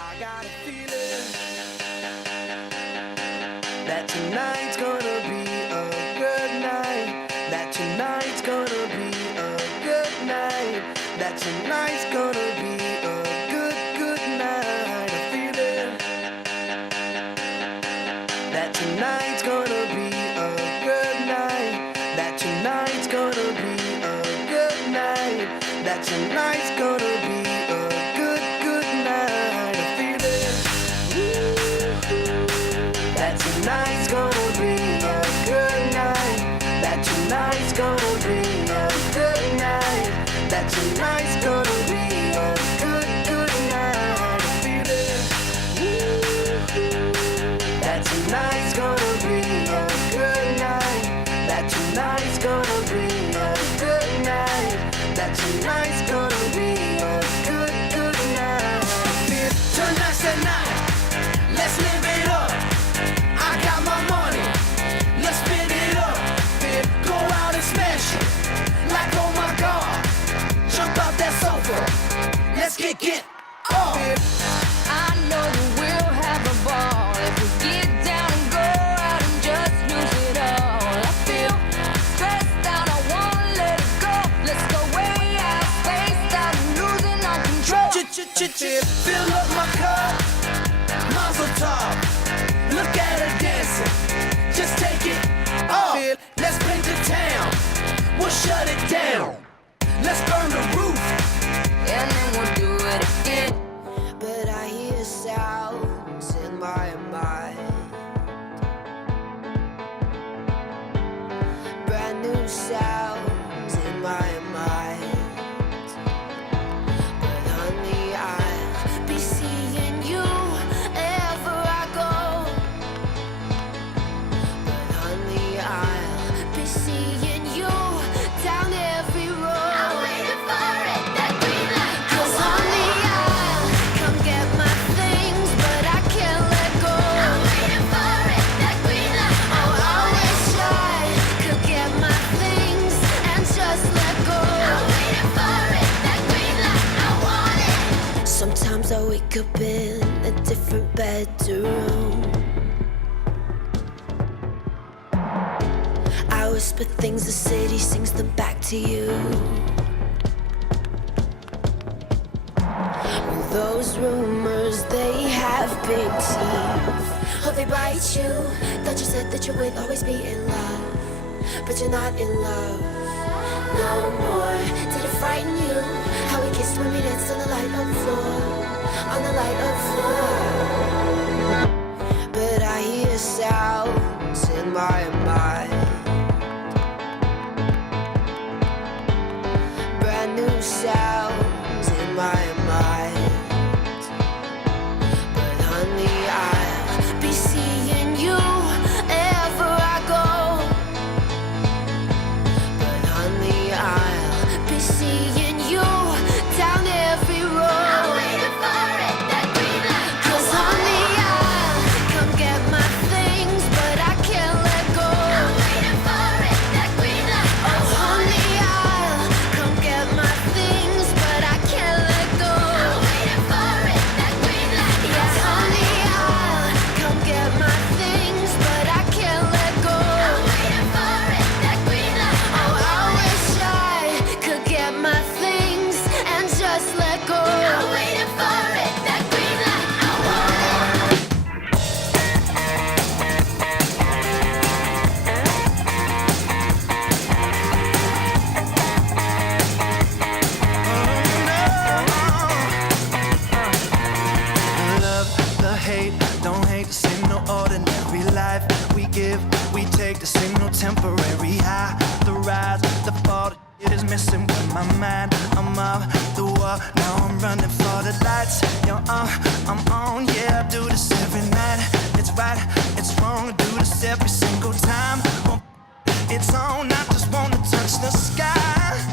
I got a feeling that tonight's gonna be a good night. That tonight's gonna be a good night. That tonight's gonna be a good night. A feeling that tonight's gonna be a good night. That tonight's gonna be a good night. That tonight's gonna be a good night. A feeling that tonight's gonna be a good night. That tonight's gonna be a good night. That tonight's gonna be a good night. A feeling that tonight's gonna be a good night. That tonight's gonna be a good night. That tonight's gonna be a good night. Tonight's the night. Let's live it up. I got my money. Let's spin it up. Go out and smash it. Like oh my god. Jump out that sofa. Let's get up. I know that we'll have a ball if we get down and go out and just lose it all. I feel stressed out, I wanna let it go. Let's go way out, spaced out, and losing our control. Fill up my cup, Mazel tov. Look at her dancing, just take it off. Let's paint the town, we'll shut it down. Let's burn the roof, And then we'll do it again. But I hear sounds in my mind, brand new sounds in my mind. But honey, I'll be seeing you wherever I go. But honey, I'll be seeing you down every road. I'm waiting for it, that green light. 'Cause honey, I'll come get my things, but I can't let go. I'm waiting for it, that green light. Oh, I wish I could get my things and just let go. I'm waiting for it, that green light. I want it. Sometimes I wake up in a different bedroom. I whisper things, the city sings them back to you. Well, those rumors, they have big teeth. Oh, they bite you. Thought you said that you would always be in love, but you're not in love no more. Did it frighten you? How we kissed when we danced on the light of floor, on the light of floor. But I hear sounds in my mind, brand new sounds in my mind. But honey, I'll be seeing you wherever I go. But honey, I'll be seeing you down every road. I'm waiting for it, that green light. 'Cause honey, I'll come get my things, but I can't let go. I'm waiting for it, that green light. Oh, honey, I'll come get my things, but I can't let go. I'm waiting for it, that green light. Yeah, honey, I'll come get my things, but I can't let go. I'm waiting for it, that green light. Oh, I wish I could get my things and just let go. I'm waiting for it, that green light. I want it. love, the hate, don't hate, this ain't no ordinary life. We give, we take, this ain't no temporary high. The rise, the fall, it is missing with my mind. I'm off the wall, now I'm running for the lights. Yo, I'm on, yeah, I do this every night. It's right, it's wrong, I do this every single time. It's on, I just wanna touch the sky.